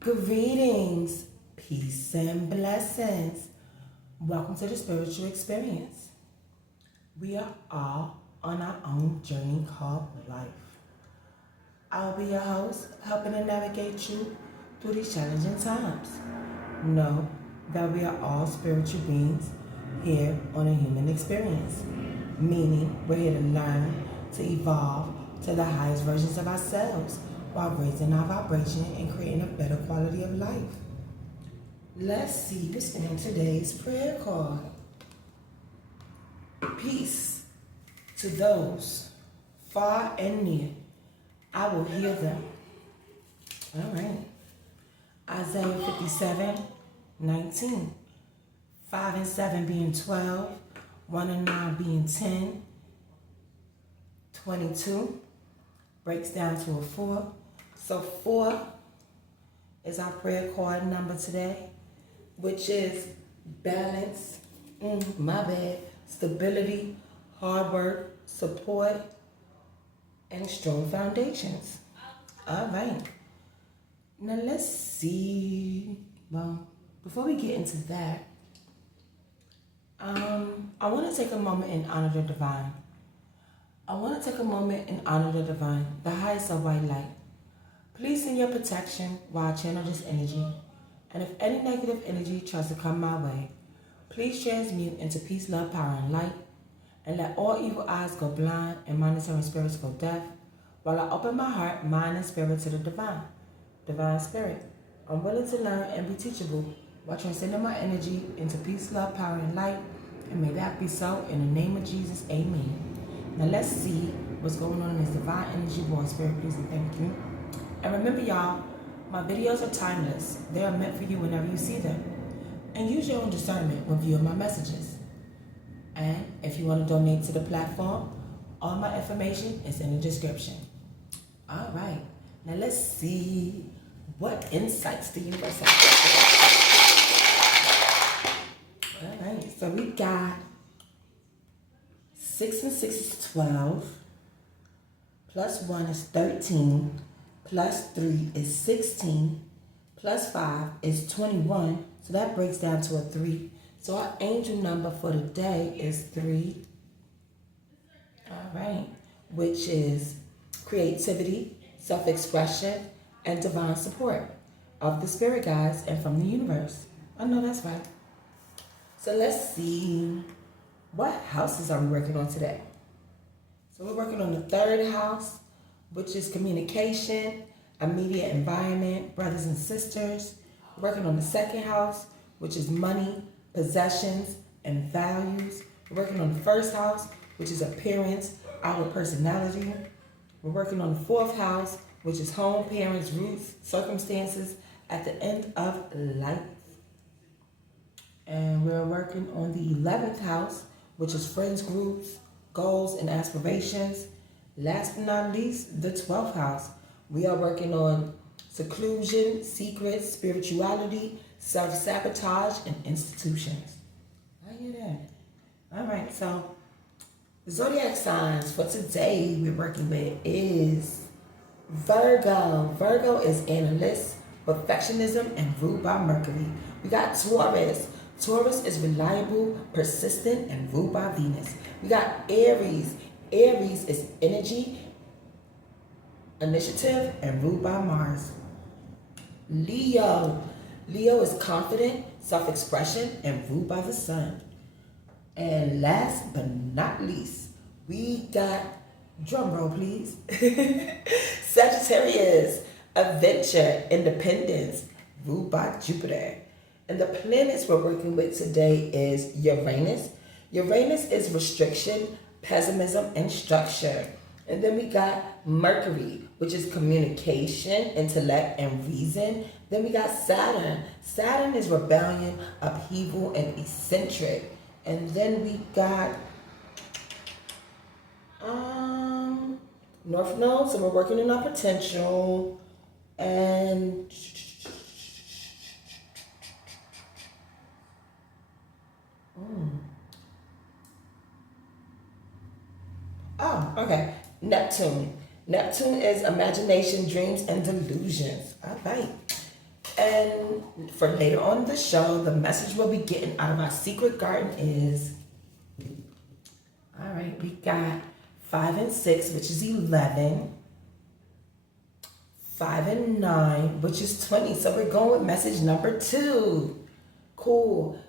Greetings, peace and blessings. Welcome to the spiritual experience. We are all on our own journey called life. I'll be your host, helping to navigate you through these challenging times. Know that we are all spiritual beings here on a human experience, meaning we're here to learn, to evolve to the highest versions of ourselves while raising our vibration and creating a better quality of life. Let's see what's in today's prayer card. Peace to those far and near. I will hear them. All right. Isaiah 57:19. 5 and 7 being 12. 1 and 9 being 10. 22 breaks down to a 4. So 4 is our prayer card number today, which is balance, stability, hard work, support, and strong foundations. All right. Now let's see. Well, before we get into that, I want to take a moment and honor the divine. I want to take a moment and honor the divine, the highest of white light. Please send your protection while I channel this energy. And if any negative energy tries to come my way, please transmute into peace, love, power, and light. And let all evil eyes go blind and monitoring spirits go deaf, while I open my heart, mind, and spirit to the divine. Divine spirit, I'm willing to learn and be teachable while transcending my energy into peace, love, power, and light. And may that be so in the name of Jesus, amen. Now let's see what's going on in this divine energy board. Spirit, please and thank you. And remember, y'all, my videos are timeless. They are meant for you whenever you see them. And use your own discernment when viewing my messages. And if you want to donate to the platform, all my information is in the description. All right. Now let's see what insights the universe has. All right. So we got 6 and 6 is 12. Plus 1 is 13. Plus 3 is 16. Plus 5 is 21. So that breaks down to a 3. So our angel number for the day is 3. All right. Which is creativity, self-expression, and divine support of the spirit guides and from the universe. I know that's right. So let's see. What houses are we working on today? So we're working on the 3rd house, which is communication, immediate environment, brothers and sisters. We're working on the 2nd house, which is money, possessions, and values. We're working on the 1st house, which is appearance, our personality. We're working on the 4th house, which is home, parents, roots, circumstances at the end of life. And we're working on the 11th house, which is friends, groups, goals, and aspirations. Last but not least, the 12th house. We are working on seclusion, secrets, spirituality, self-sabotage, and institutions. I hear that. All right, so the zodiac signs for today we're working with is Virgo. Virgo is analyst, perfectionism, and ruled by Mercury. We got Taurus. Taurus is reliable, persistent, and ruled by Venus. We got Aries. Aries is energy, initiative, and ruled by Mars. Leo. Leo is confident, self-expression, and ruled by the Sun. And last but not least, we got, drum roll please, Sagittarius, adventure, independence, ruled by Jupiter. And the planets we're working with today is Uranus. Uranus is restriction, pessimism, and structure. And then we got Mercury, which is communication, intellect, and reason. Then we got Saturn. Saturn is rebellion, upheaval, and eccentric. And then we got North Node, so we're working on our potential. And oh, okay. Neptune. Neptune is imagination, dreams, and delusions. All right. And for later on in the show, the message we'll be getting out of our secret garden is, all right, we got 5 and 6, which is 11. 5 and 9, which is 20. So we're going with message number 2. Cool.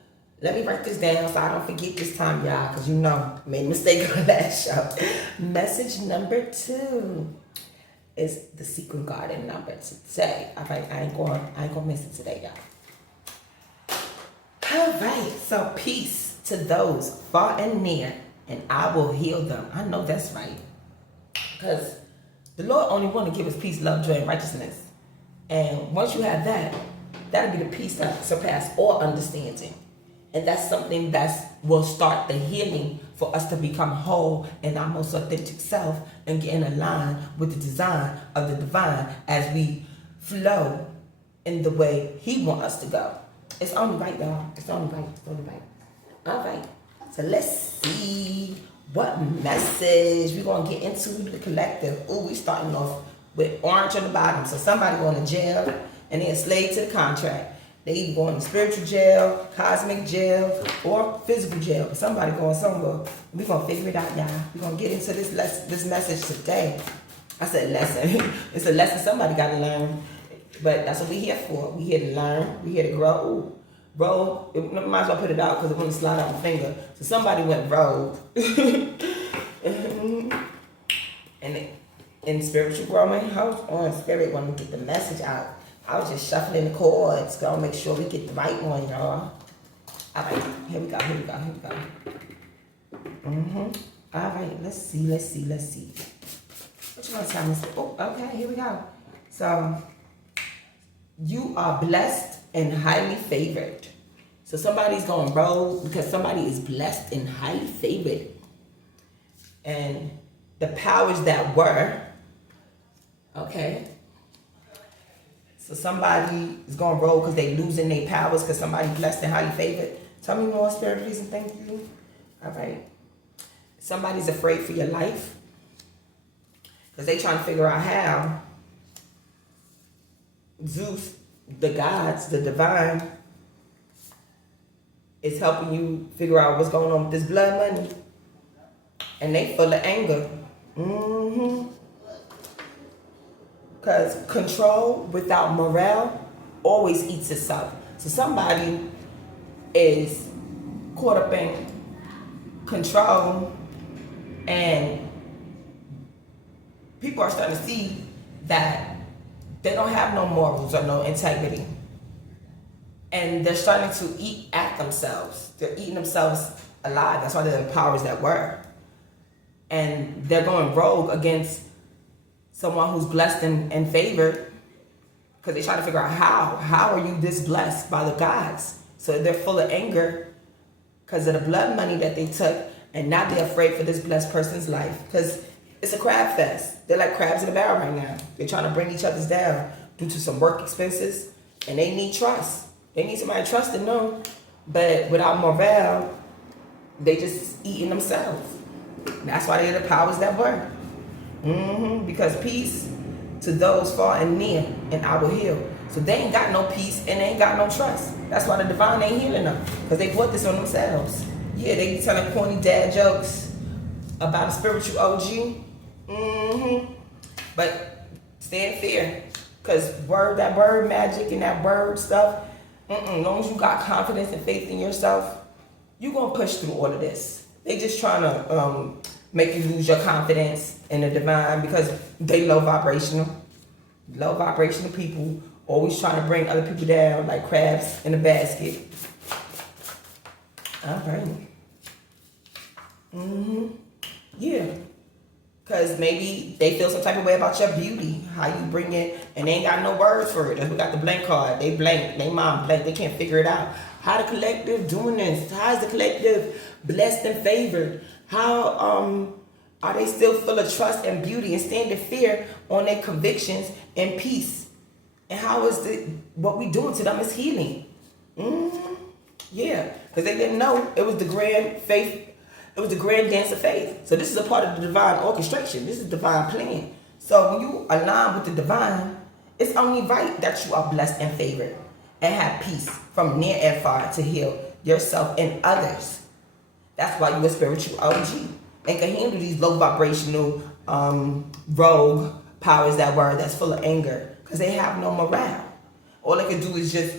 Let me write this down so I don't forget this time, y'all, because you know, I made a mistake on that show. Message number 2 is the secret garden number today. All right, I ain't gonna miss it today, y'all. All right, so peace to those far and near, and I will heal them. I know that's right, because the Lord only want to give us peace, love, joy, and righteousness. And once you have that, that'll be the peace that surpasses all understanding. And that's something that will start the healing for us to become whole in our most authentic self and get in line with the design of the divine as we flow in the way He wants us to go. It's only right, y'all. It's only right. It's only right. All right. So let's see what message we're going to get into the collective. Ooh, we starting off with orange on the bottom. So somebody going to jail and they're a slave to the contract. They either going to spiritual jail, cosmic jail, or physical jail. Somebody going somewhere. We're going to figure it out, y'all. We're going to get into this message today. I said lesson. It's a lesson somebody got to learn. But that's what we're here for. We're here to learn. We're here to grow. Ooh, rogue. Might as well put it out because it wouldn't slide out my finger. So somebody went rogue. And in spiritual growing, how on spirit want to get the message out. I was just shuffling the chords. Gonna make sure we get the right one, y'all. All right, here we go. All right, let's see. What you gonna tell me? Oh, okay, here we go. So, you are blessed and highly favored. So somebody's going rogue because somebody is blessed and highly favored. And the powers that were, okay. So somebody is going rogue because they losing their powers because somebody blessed and highly favored. Tell me more, spirit reason. Thank you. All right. Somebody's afraid for your life because they trying to figure out how Zeus, the gods, the divine, is helping you figure out what's going on with this blood money. And they full of anger. Because control without morale always eats itself. So somebody is caught up in control, and people are starting to see that they don't have no morals or no integrity. And they're starting to eat at themselves. They're eating themselves alive. That's why they're the powers that were. And they're going rogue against someone who's blessed and favored, because they try to figure out how are you this blessed by the gods. So they're full of anger because of the blood money that they took, and now they're afraid for this blessed person's life because it's a crab fest. They're like crabs in a barrel right now. They're trying to bring each other's down due to some work expenses, and they need trust. They need somebody to trust and know, but without morale, they just eating themselves. That's why they're the powers that were. Because peace to those far and near, and I will heal. So they ain't got no peace and they ain't got no trust. That's why the divine ain't healing them, because they brought this on themselves. Yeah, they be telling corny dad jokes about a spiritual OG. But stay in fear, because that word magic and that word stuff, as long as you got confidence and faith in yourself, you gonna push through all of this. They just trying to make you lose your confidence in the divine because they low vibrational people, always trying to bring other people down like crabs in a basket. All right. Yeah. Because maybe they feel some type of way about your beauty, how you bring it, and they ain't got no words for it. We got the blank card. They blank. They mind blank. They can't figure it out. How the collective doing this? How is the collective blessed and favored? How are they still full of trust and beauty and stand in fear on their convictions and peace? And how is what we doing to them is healing? Yeah, because they didn't know it was the grand faith. It was the grand dance of faith. So this is a part of the divine orchestration. This is divine plan. So when you align with the divine, it's only right that you are blessed and favored. and have peace from near and far to heal yourself and others. That's why you're a spiritual OG and can handle these low vibrational rogue powers that's full of anger, because they have no morale. All they can do is just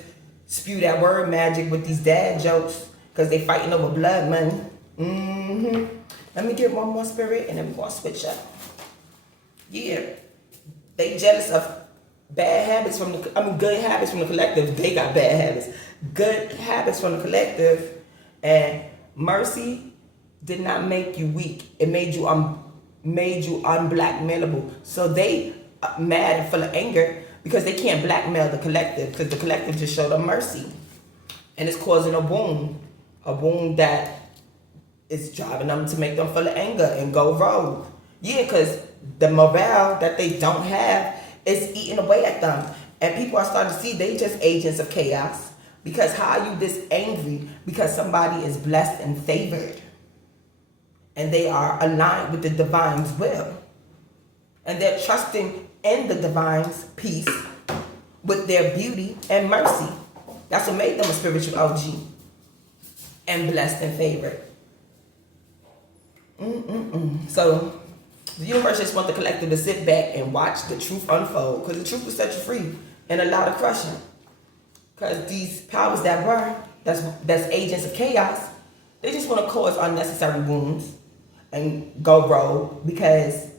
spew that word magic with these dad jokes, because they fighting over blood money. Let me get one more spirit and then we're going to switch up. Yeah. They jealous of bad habits good habits from the collective. They got bad habits. Good habits from the collective. And mercy did not make you weak. It made you unblackmailable. So they mad and full of anger because they can't blackmail the collective, because the collective just showed them mercy. And it's causing a wound that is driving them to make them full of anger and go rogue. Yeah, because the morale that they don't have is eating away at them. And people are starting to see they just agents of chaos. Because how are you this angry? Because somebody is blessed and favored. And they are aligned with the divine's will. And they're trusting in the divine's peace with their beauty and mercy. That's what made them a spiritual OG. And blessed and favored. So the universe just wants the collective to sit back and watch the truth unfold, because the truth will set you free and allow the crushing. Because these powers that were, that's agents of chaos, they just want to cause unnecessary wounds and go rogue, because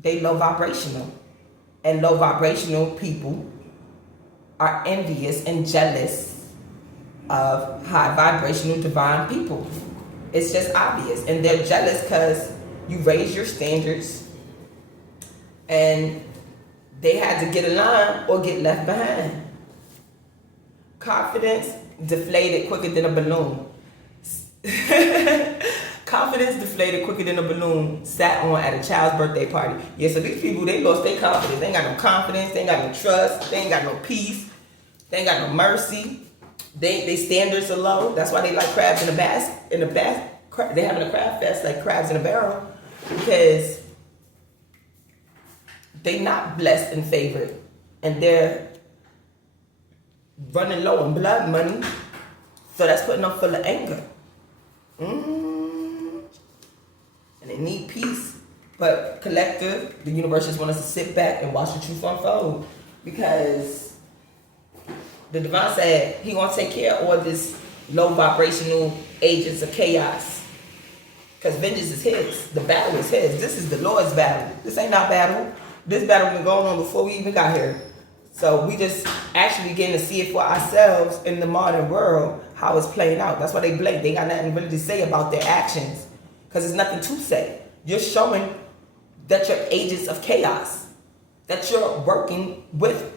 they low vibrational. And low vibrational people are envious and jealous of high vibrational divine people. It's just obvious. And they're jealous because you raise your standards and they had to get aligned or get left behind. Confidence deflated quicker than a balloon. Confidence deflated quicker than a balloon sat on at a child's birthday party. Yeah, so these people, they lost their confidence. They ain't got no confidence. They ain't got no trust. They ain't got no peace. They ain't got no mercy. They standards are low. That's why they like crabs in a basket. They having a crab fest like crabs in a barrel, because they not blessed and favored, and they're running low on blood money. So that's putting them full of anger. And they need peace. But collective, the universe just wants us to sit back and watch the truth unfold, because the divine said he gonna take care of all this low vibrational agents of chaos. Because vengeance is his. The battle is his. This is the Lord's battle. This ain't our battle. This battle been going on before we even got here. So we just actually getting to see it for ourselves in the modern world, how it's playing out. That's why they blame. They got nothing really to say about their actions, because there's nothing to say. You're showing that you're agents of chaos, that you're working with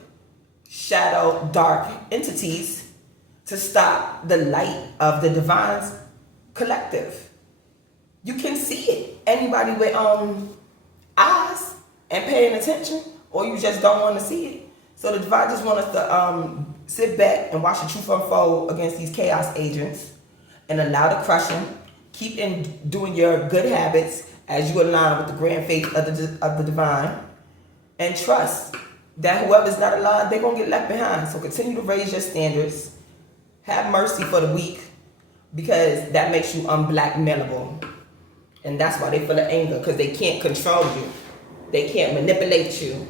shadow, dark entities to stop the light of the divine's collective. You can see it. Anybody with eyes and paying attention, or you just don't want to see it. So the divine just want us to sit back and watch the truth unfold against these chaos agents and allow the crushing. Keep doing your good habits as you align with the grand faith of the divine, and trust that whoever's not aligned, they're going to get left behind. So continue to raise your standards. Have mercy for the weak, because that makes you unblackmailable. And that's why they feel the anger, because they can't control you. They can't manipulate you.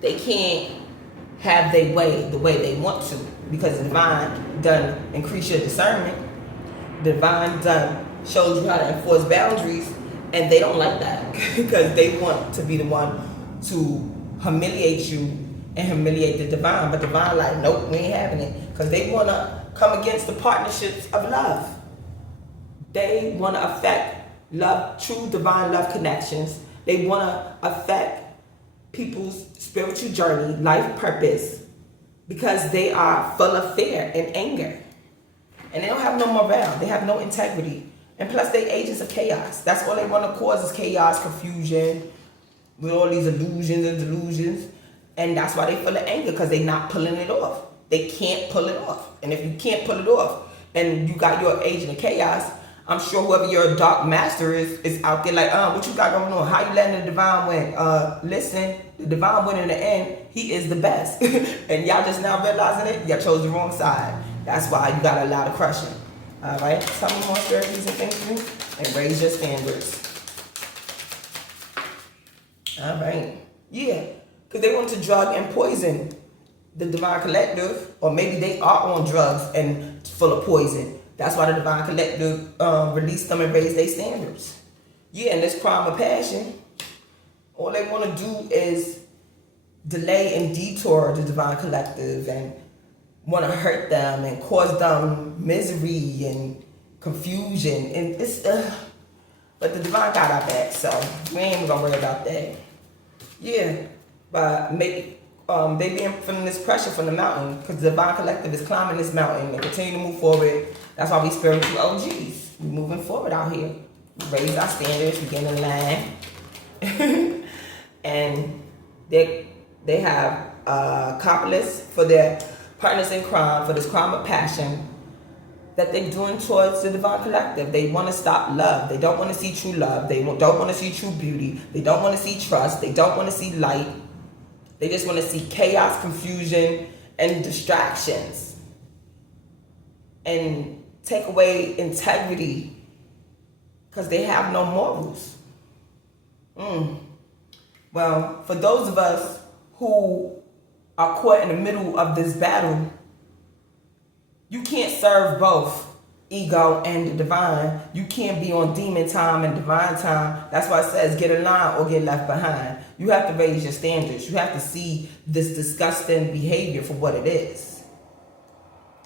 They can't have their way the way they want to, because the divine done increase your discernment. The divine done shows you how to enforce boundaries, and they don't like that because they want to be the one to humiliate you and humiliate the divine. But divine like, nope, we ain't having it, because they want to come against the partnerships of love. They want to affect love, true divine love connections. They want to affect people's spiritual journey, life purpose, because they are full of fear and anger. And they don't have no morale. They have no integrity. And plus, they agents of chaos. That's all they want to cause is chaos, confusion, with all these illusions and delusions. And that's why they feel the anger, because they're not pulling it off. They can't pull it off. And if you can't pull it off, and you got your agent of chaos, I'm sure whoever your dark master is out there like, what you got going on? How you letting the divine win? Listen, the divine win in the end, he is the best. And y'all just now realizing it, y'all chose the wrong side. That's why you got a lot of crushing. All right, tell me more strategies and thank you, and raise your standards. All right, yeah, because they want to drug and poison the Divine Collective, or maybe they are on drugs and full of poison. That's why the Divine Collective released them and raised their standards. Yeah, and this crime of passion, all they want to do is delay and detour the Divine Collective and want to hurt them and cause them misery and confusion. And it's, but the Divine got our back, so we ain't even going to worry about that. Yeah, but maybe they been feeling this pressure from the mountain because the Divine Collective is climbing this mountain and continue to move forward. That's why we spiritual OGs. We moving forward out here. We raise our standards. We get in line. And they have accomplice for their partners in crime, for this crime of passion that they're doing towards the Divine Collective. They want to stop love. They don't want to see true love. They don't want to see true beauty. They don't want to see trust. They don't want to see light. They just want to see chaos, confusion, and distractions. And take away integrity because they have no morals. Well, for those of us who are caught in the middle of this battle, you can't serve both ego and the divine. You can't be on demon time and divine time. That's why it says get in line or get left behind. You have to raise your standards. You have to see this disgusting behavior for what it is.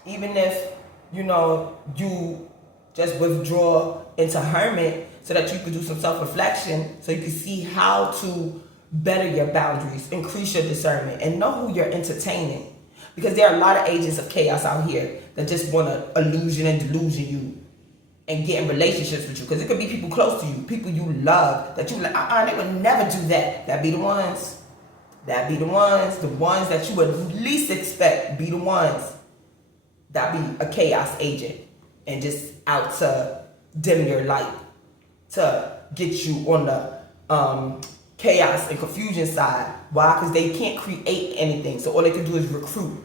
Even if, you just withdraw into hermit so that you could do some self-reflection, so you can see how to better your boundaries, increase your discernment, and know who you're entertaining. Because there are a lot of agents of chaos out here that just want to illusion and delusion you and get in relationships with you. Because it could be people close to you, people you love, that you like, they would never do that. That be the ones. That be the ones. The ones that you would least expect be the ones that be a chaos agent and just out to dim your light, to get you on the chaos and confusion side. Why? Because they can't create anything. So all they can do is recruit.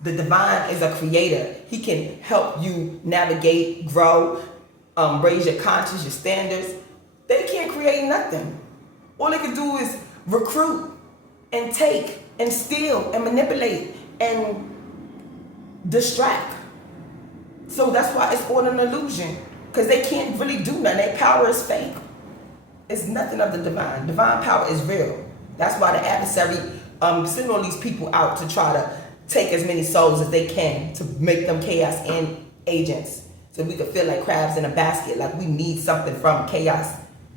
The divine is a creator. He can help you navigate, grow, raise your conscience, your standards. They can't create nothing. All they can do is recruit and take and steal and manipulate and distract. So that's why it's all an illusion. Because they can't really do nothing. Their power is fake. It's nothing of the divine. Divine power is real. That's why the adversary send all these people out to try to take as many souls as they can to make them chaos and agents. So we could feel like crabs in a basket, like we need something from chaos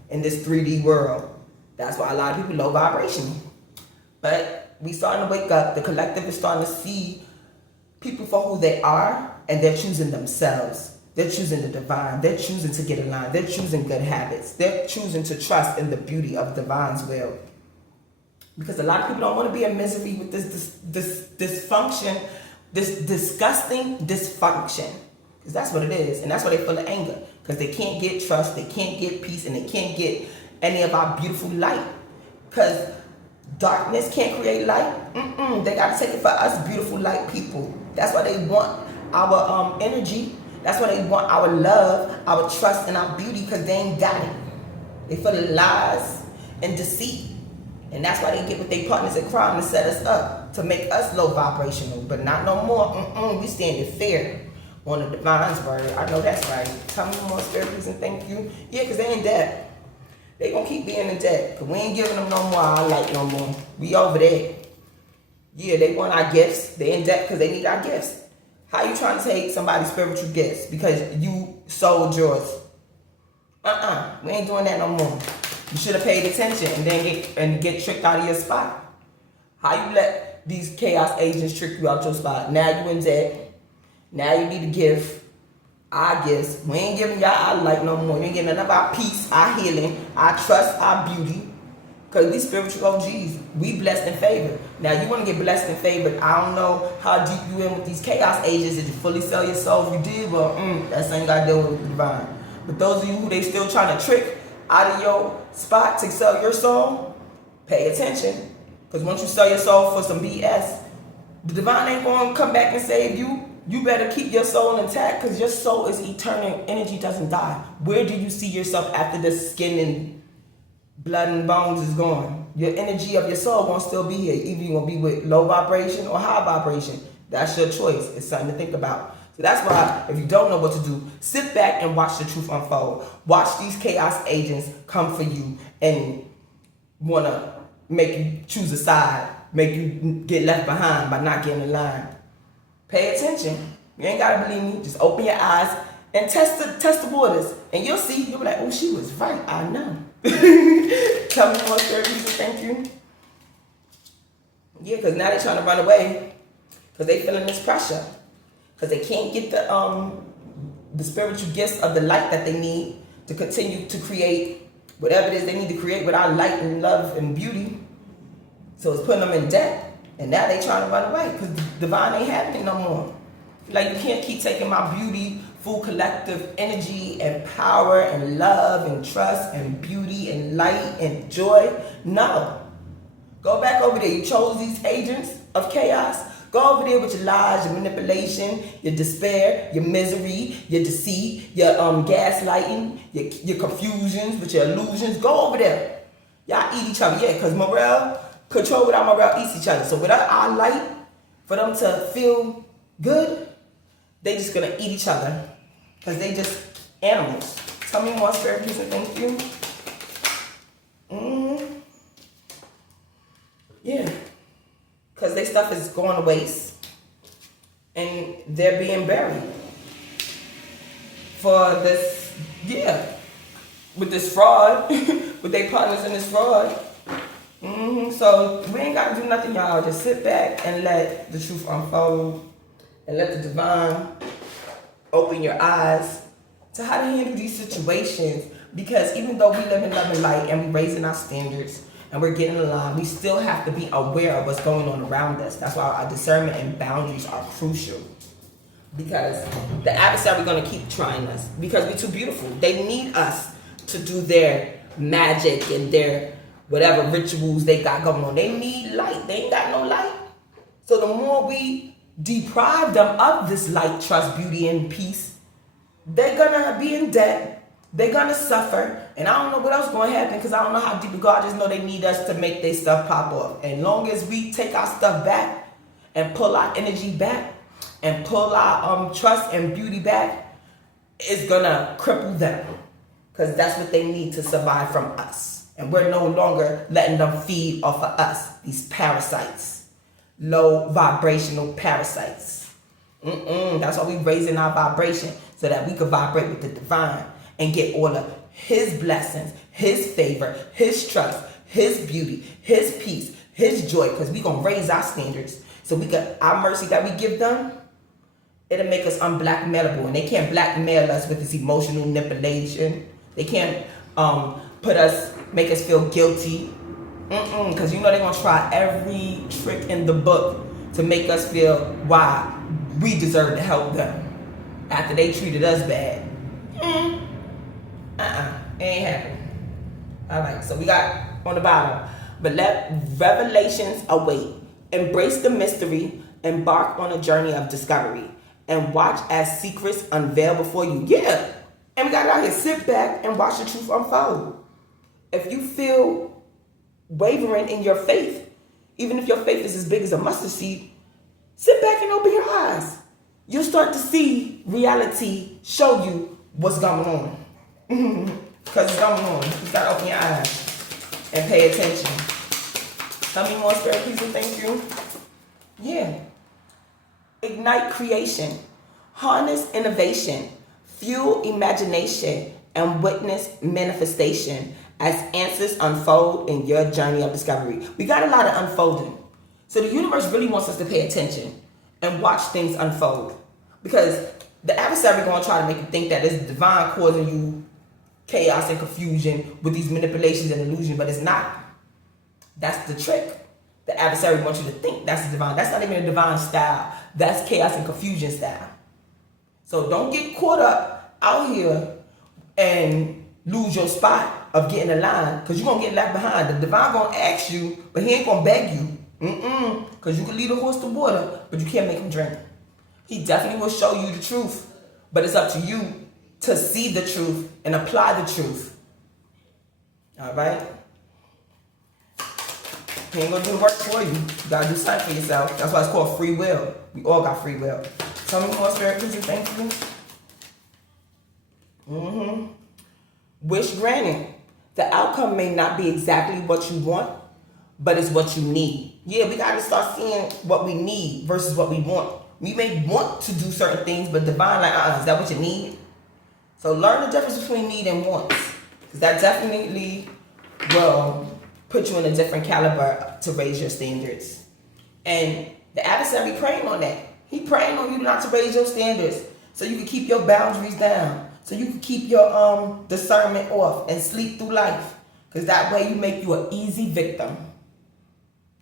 in this 3D world. That's why a lot of people low vibrational. But we starting to wake up. The collective is starting to see people for who they are, and they're choosing themselves. They're choosing the divine. They're choosing to get in line. They're choosing good habits. They're choosing to trust in the beauty of divine's will. Because a lot of people don't want to be in misery with this dysfunction, this disgusting dysfunction. Because that's what it is. And that's why they feel the anger. Because they can't get trust, they can't get peace, and they can't get any of our beautiful light. Because darkness can't create light. They got to take it for us beautiful light people. That's why they want our energy. That's why they want our love, our trust, and our beauty, because they ain't got it. They feel the lies and deceit. And that's why they get with their partners in crime to set us up, to make us low vibrational. But not no more. We stand in fear on the divine's word. I know that's right. Tell me more, spirit, please, and thank you. Yeah, because they in debt. They gonna keep being in debt. Because we ain't giving them no more our light no more. We over there. Yeah, they want our gifts. They in debt because they need our gifts. How you trying to take somebody's spiritual gifts because you sold yours? We ain't doing that no more. You should have paid attention and get tricked out of your spot. How you let these chaos agents trick you out your spot? Now you in debt. Now you need to give our gifts. We ain't giving y'all our light no more. You ain't getting none of our peace, our healing, our trust, our beauty. Because we spiritual OGs. We blessed and favored. Now you want to get blessed and favored. I don't know how deep you in with these chaos agents. Did you fully sell your soul? If you did, well, that's something you got to deal with the divine. But those of you who they still trying to trick out of your spot to sell your soul, pay attention. Because once you sell your soul for some BS, the divine ain't going to come back and save you. You better keep your soul intact because your soul is eternal. Energy doesn't die. Where do you see yourself after the skin and blood and bones is gone? Your energy of your soul won't still be here. Either you're going to be with low vibration or high vibration. That's your choice. It's something to think about. So that's why if you don't know what to do, sit back and watch the truth unfold. Watch these chaos agents come for you and want to make you choose a side, make you get left behind by not getting in line. Pay attention. You ain't gotta believe me. Just open your eyes and test the waters, and you'll see. You'll be like, "Oh, she was right. I know." Tell me more, third reason. Thank you. Yeah, because now they're trying to run away because they feeling this pressure because they can't get the spiritual gifts of the light that they need to continue to create whatever it is they need to create without light and love and beauty. So it's putting them in debt. And now they trying to run away because divine ain't happening no more. Like, you can't keep taking my beautiful collective energy and power and love and trust and beauty and light and joy. No. Go back over there. You chose these agents of chaos. Go over there with your lies, your manipulation, your despair, your misery, your deceit, your gaslighting, your confusions with your illusions. Go over there. Y'all eat each other. Yeah, because morale, control without morale eats each other. So without our light, for them to feel good, they just gonna eat each other. Because they just animals. Tell me more, spirit, please, and thank you. Yeah. Because their stuff is going to waste. And they're being buried. For this, with this fraud, with their partners in this fraud. So we ain't got to do nothing, y'all. Just sit back and let the truth unfold. And let the divine open your eyes to how to handle these situations. Because even though we live in love and light and we're raising our standards and we're getting along, we still have to be aware of what's going on around us. That's why our discernment and boundaries are crucial. Because the adversary are going to keep trying us. Because we're too beautiful. They need us to do their magic and their whatever rituals they got going on. They need light. They ain't got no light. So the more we deprive them of this light, trust, beauty, and peace, they're gonna be in debt. They're gonna suffer. And I don't know what else is gonna happen because I don't know how deep it go. I just know they need us to make their stuff pop off. And long as we take our stuff back and pull our energy back and pull our trust and beauty back, it's gonna cripple them. Because that's what they need to survive from us. And we're no longer letting them feed off of us, these parasites, low vibrational parasites. That's why we're raising our vibration so that we can vibrate with the divine and get all of his blessings, his favor, his trust, his beauty, his peace, his joy, because we're going to raise our standards. So we got our mercy that we give them, it'll make us unblackmailable. And they can't blackmail us with this emotional manipulation. They can't make us feel guilty. Because you know they're going to try every trick in the book to make us feel why we deserve to help them after they treated us bad. It ain't happening. Alright, so we got on the bottom. But let revelations await. Embrace the mystery. Embark on a journey of discovery. And watch as secrets unveil before you. Yeah. And we got it out here. Sit back and watch the truth unfold. If you feel wavering in your faith, even if your faith is as big as a mustard seed, sit back and open your eyes. You'll start to see reality show you what's going on. Because it's going on. You gotta open your eyes and pay attention. Tell me more, spirit, please, and thank you. Yeah. Ignite creation. Harness innovation. Fuel imagination. And witness manifestation as answers unfold in your journey of discovery. We got a lot of unfolding. So the universe really wants us to pay attention and watch things unfold. Because the adversary going to try to make you think that it's divine causing you chaos and confusion with these manipulations and illusions, but it's not. That's the trick. The adversary wants you to think that's the divine. That's not even a divine style. That's chaos and confusion style. So don't get caught up out here and lose your spot of getting a line, because you're going to get left behind. The divine going to ask you, but he ain't going to beg you. Because you can lead a horse to water, but you can't make him drink. He definitely will show you the truth, but it's up to you to see the truth and apply the truth. All right? He ain't going to do the work for you. You got to do something for yourself. That's why it's called free will. We all got free will. Tell me more, Spirit, please, and thank you. Wish granted. The outcome may not be exactly what you want, but it's what you need. Yeah, we got to start seeing what we need versus what we want. We may want to do certain things, but divine, like, is that what you need? So learn the difference between need and wants. Because that definitely will put you in a different caliber to raise your standards. And the adversary praying on that. He praying on you not to raise your standards so you can keep your boundaries down. So you can keep your discernment off and sleep through life. Because that way you make you an easy victim.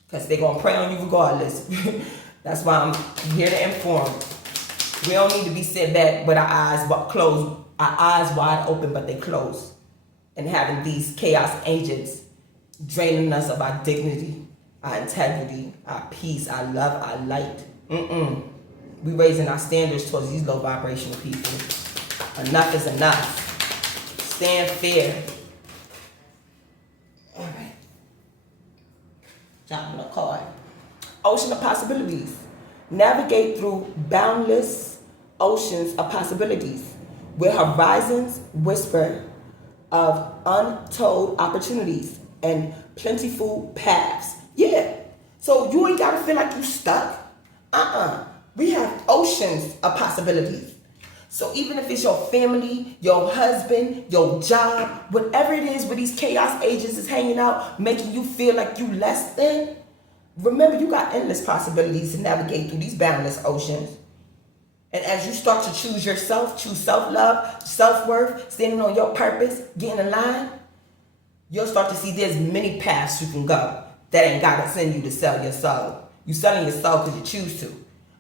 Because they're going to pray on you regardless. That's why I'm here to inform. We don't need to be sitting back with our eyes closed, our eyes wide open, but they closed. And having these chaos agents draining us of our dignity, our integrity, our peace, our love, our light. We raising our standards towards these low vibrational people. Enough is enough. Stand fair. All right. Dropping a card. Ocean of possibilities. Navigate through boundless oceans of possibilities where horizons whisper of untold opportunities and plentiful paths. Yeah. So you ain't got to feel like you stuck. We have oceans of possibilities. So even if it's your family, your husband, your job, whatever it is where these chaos agents is hanging out, making you feel like you less than, remember you got endless possibilities to navigate through these boundless oceans. And as you start to choose yourself, choose self-love, self-worth, standing on your purpose, getting in line, you'll start to see there's many paths you can go. That ain't got to send you to sell your soul. You selling your soul because you choose to.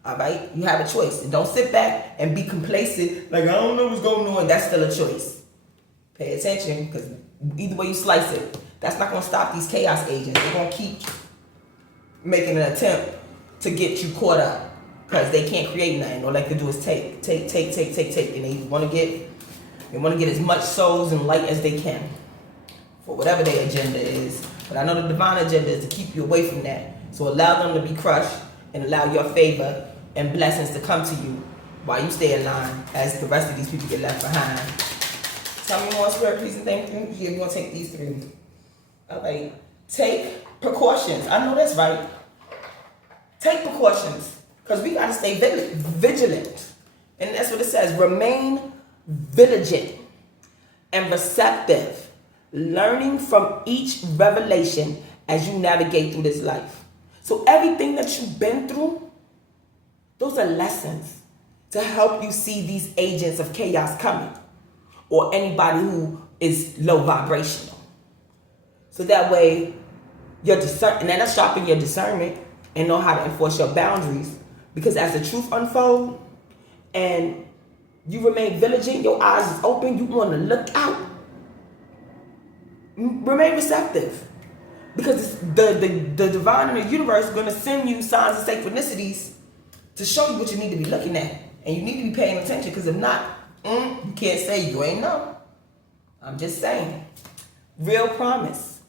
All right? You have a choice. And don't sit back and be complacent like, I don't know what's going on. That's still a choice. Pay attention, because either way you slice it, that's not going to stop these chaos agents. They're going to keep making an attempt to get you caught up because they can't create nothing. All they can do is take. And they want to get as much souls and light as they can for whatever their agenda is. But I know the divine agenda is to keep you away from that. So allow them to be crushed and allow your favor and blessings to come to you while you stay in line as the rest of these people get left behind. Tell me more, Spirit, please, and thank you. Here, we're going to take these three. All right. Take precautions. I know that's right. Take precautions, because we got to stay vigilant. And that's what it says. Remain vigilant and receptive, learning from each revelation as you navigate through this life. So everything that you've been through, those are lessons to help you see these agents of chaos coming, or anybody who is low vibrational. So that way, and then that's sharpen your discernment and know how to enforce your boundaries. Because as the truth unfolds and you remain vigilant, your eyes is open, you want to look out. Remain receptive. Because the divine and the universe is going to send you signs and synchronicities to show you what you need to be looking at. And you need to be paying attention, because if not, you can't say you ain't know. I'm just saying. Real promise.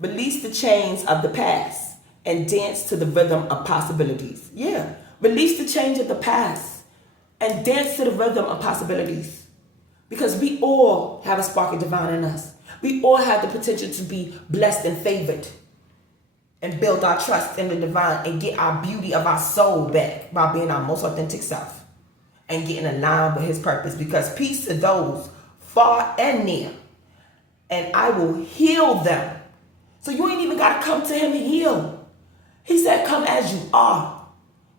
Release the chains of the past and dance to the rhythm of possibilities. Yeah. Release the chains of the past and dance to the rhythm of possibilities. Because we all have a spark of divine in us. We all have the potential to be blessed and favored and build our trust in the divine and get our beauty of our soul back by being our most authentic self and getting aligned with his purpose. Because peace to those far and near, and I will heal them. So you ain't even got to come to him and heal. He said, come as you are.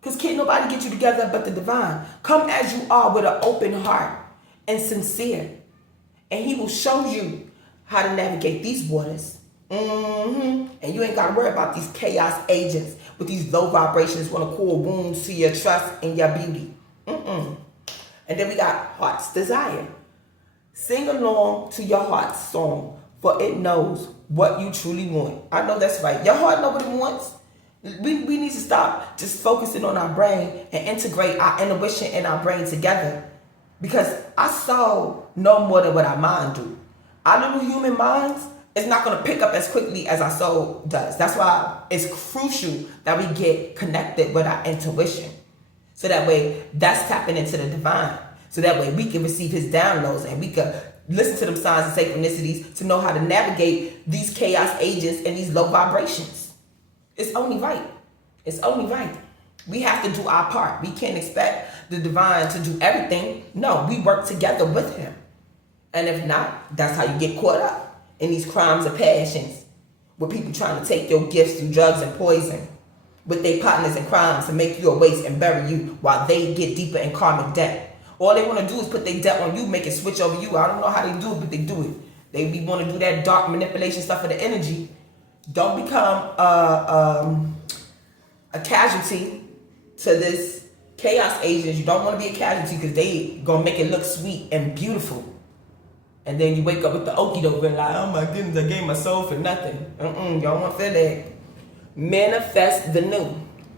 Because can't nobody get you together but the divine. Come as you are with an open heart and sincere. And he will show you how to navigate these waters. And you ain't got to worry about these chaos agents with these low vibrations want to cause wounds to your trust and your beauty. And then we got heart's desire. Sing along to your heart's song, for it knows what you truly want. I know that's right. Your heart knows what it wants. We need to stop just focusing on our brain and integrate our intuition and our brain together. Because our soul know more than what our mind do. Our little human minds is not going to pick up as quickly as our soul does. That's why it's crucial that we get connected with our intuition. So that way, that's tapping into the divine. So that way, we can receive his downloads and we can listen to them signs and synchronicities to know how to navigate these chaos agents and these low vibrations. It's only right. It's only right. We have to do our part. We can't expect the divine to do everything. No, we work together with him. And if not, that's how you get caught up in these crimes of passions with people trying to take your gifts through drugs and poison with their partners in crimes to make you a waste and bury you while they get deeper in karmic debt. All they want to do is put their debt on you, make it switch over you. I don't know how they do it, but they do it. They be want to do that dark manipulation stuff for the energy. Don't become a casualty to this chaos agents. You don't want to be a casualty because they gonna make it look sweet and beautiful. And then you wake up with the okie doke and like, oh my goodness, I gave my soul for nothing. You don't want to feel that. Manifest the new.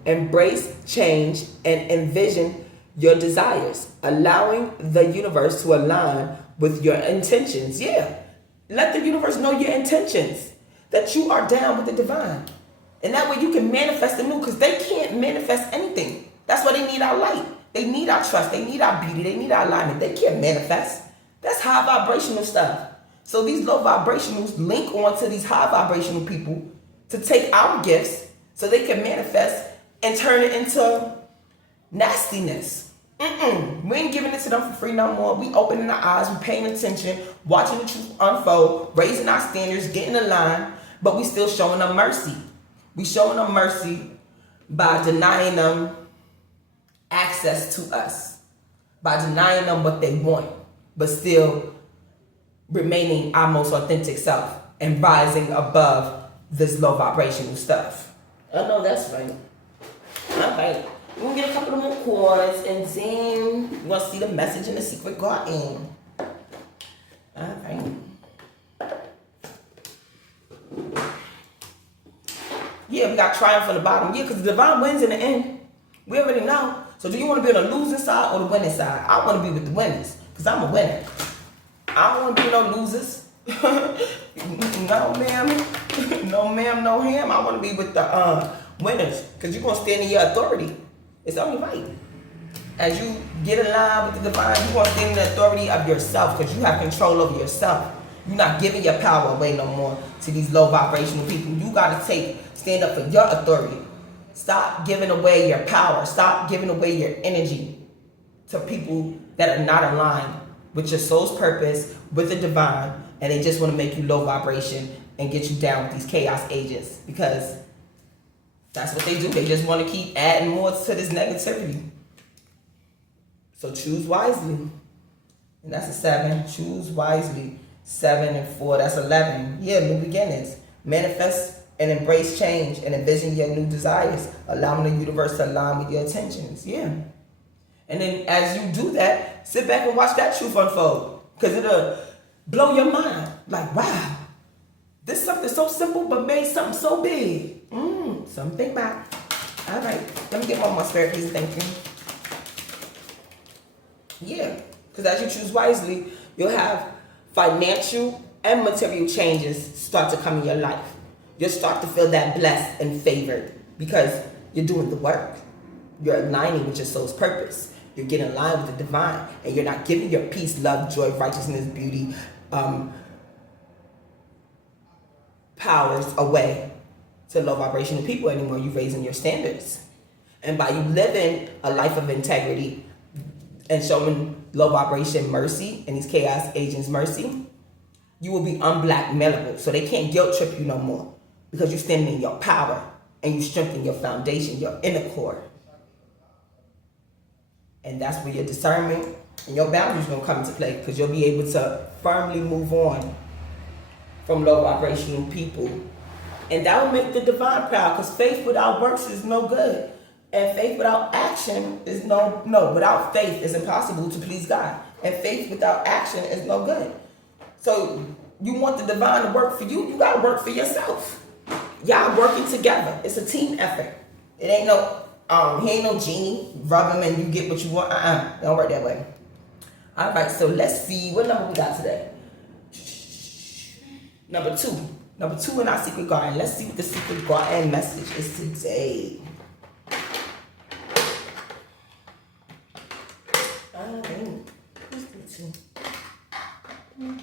Embrace change and envision your desires, allowing the universe to align with your intentions. Yeah, let the universe know your intentions, that you are down with the divine. And that way you can manifest the new, because they can't manifest anything. That's why they need our light. They need our trust. They need our beauty. They need our alignment. They can't manifest. That's high vibrational stuff. So these low vibrationals link onto these high vibrational people to take our gifts so they can manifest and turn it into nastiness. We ain't giving it to them for free no more. We opening our eyes, we paying attention, watching the truth unfold, raising our standards, getting in line, but we still showing them mercy. We showing them mercy by denying them access to us, by denying them what they want, but still remaining our most authentic self and rising above this low vibrational stuff. I know that's right. All right. We're going to get a couple of more chords and then we're going to see the message in the secret garden. All right. Yeah, we got triumph on the bottom. Yeah, because the divine wins in the end. We already know. So do you want to be on the losing side or the winning side? I want to be with the winners because I'm a winner. I don't want to be no losers. No, ma'am. No, ma'am, no ham. I want to be with the winners because you're going to stand in your authority. It's only right. As you get in line with the divine, you're going to stand in the authority of yourself because you have control over yourself. You're not giving your power away no more to these low vibrational people. You got to stand up for your authority. Stop giving away your power. Stop giving away your energy to people that are not aligned with your soul's purpose, with the divine, and they just want to make you low vibration and get you down with these chaos agents because that's what they do. They just want to keep adding more to this negativity. So choose wisely. And that's a 7. Choose wisely. 7 and 4, that's 11. Yeah, new beginnings. Manifest and embrace change and envision your new desires, allowing the universe to align with your intentions. Yeah. And then as you do that, sit back and watch that truth unfold because it'll blow your mind. Like, wow, this something so simple but made something so big. Something about. All right, let me get one more spirit, please. Thank you. Yeah, because as you choose wisely, you'll have financial and material changes start to come in your life. You'll start to feel that blessed and favored because you're doing the work. You're aligning with your soul's purpose. You're getting in line with the divine, and you're not giving your peace, love, joy, righteousness, beauty, powers away to low vibrational people anymore. You're raising your standards. And by you living a life of integrity and showing low vibration mercy and these chaos agents mercy, you will be unblackmailable. So they can't guilt trip you no more because you're standing in your power and you strengthen your foundation, your inner core. And that's where your discernment and your boundaries will come into play because you'll be able to firmly move on from low vibrational people. And that will make the divine proud because faith without works is no good. And faith without action is without faith it's impossible to please God. And faith without action is no good. So you want the divine to work for you, you gotta work for yourself. Y'all working together. It's a team effort. It ain't no he ain't no genie. Rub him and you get what you want. It don't work that way. All right, so let's see what number we got today. Number two in our secret garden. Let's see what the secret garden message is today. Who's the two? That's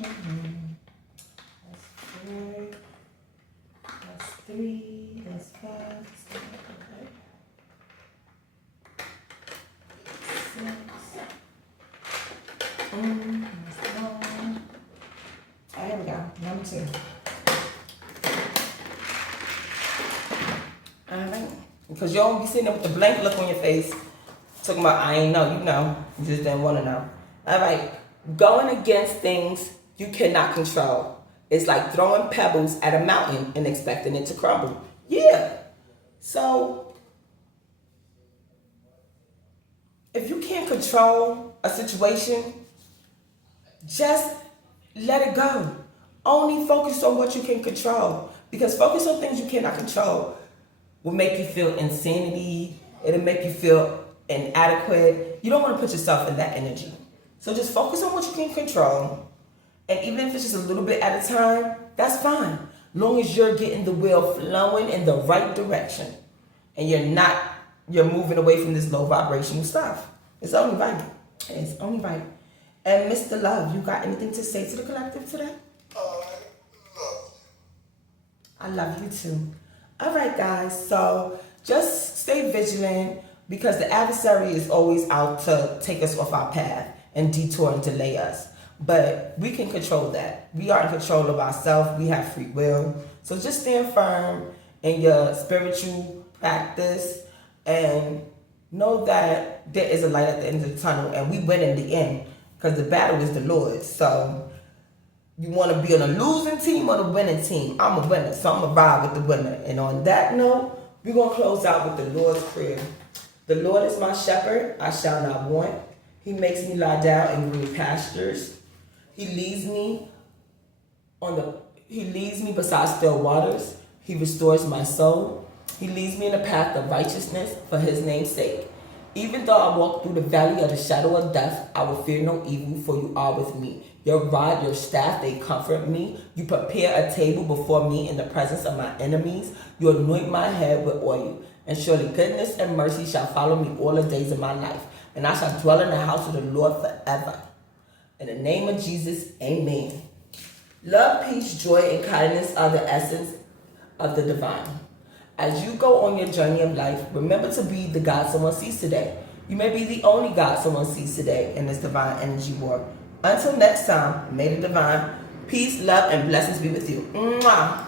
4. That's 3. That's 5. That's 6. That's 1. Oh, here we go. Number 2. Alright. Because you don't be sitting there with the blank look on your face, talking about, I ain't know. You know. You just didn't want to know. Alright. Going against things you cannot control. It's like throwing pebbles at a mountain and expecting it to crumble. Yeah. So, if you can't control a situation, just let it go. Only focus on what you can control. Because focus on things you cannot control will make you feel insanity. It'll make you feel inadequate. You don't want to put yourself in that energy. So just focus on what you can control. And even if it's just a little bit at a time, that's fine. Long as you're getting the wheel flowing in the right direction. And you're moving away from this low vibrational stuff. It's only right. It's only right. And Mr. Love, you got anything to say to the collective today? I love you too. All right, guys. So just stay vigilant because the adversary is always out to take us off our path and detour and delay us. But we can control that. We are in control of ourselves. We have free will. So just stand firm in your spiritual practice and know that there is a light at the end of the tunnel and we win in the end because the battle is the Lord's. So you want to be on a losing team or the winning team? I'm a winner, so I'm going to ride with the winner. And on that note, we're going to close out with the Lord's Prayer. The Lord is my shepherd, I shall not want. He makes me lie down in green pastures. He leads me beside still waters. He restores my soul. He leads me in a path of righteousness for his name's sake. Even though I walk through the valley of the shadow of death, I will fear no evil, for you are with me. Your rod, your staff, they comfort me. You prepare a table before me in the presence of my enemies. You anoint my head with oil. And surely goodness and mercy shall follow me all the days of my life. And I shall dwell in the house of the Lord forever. In the name of Jesus, amen. Love, peace, joy, and kindness are the essence of the divine. As you go on your journey of life, remember to be the God someone sees today. You may be the only God someone sees today in this divine energy war. Until next time, may the divine peace, love, and blessings be with you. Mwah.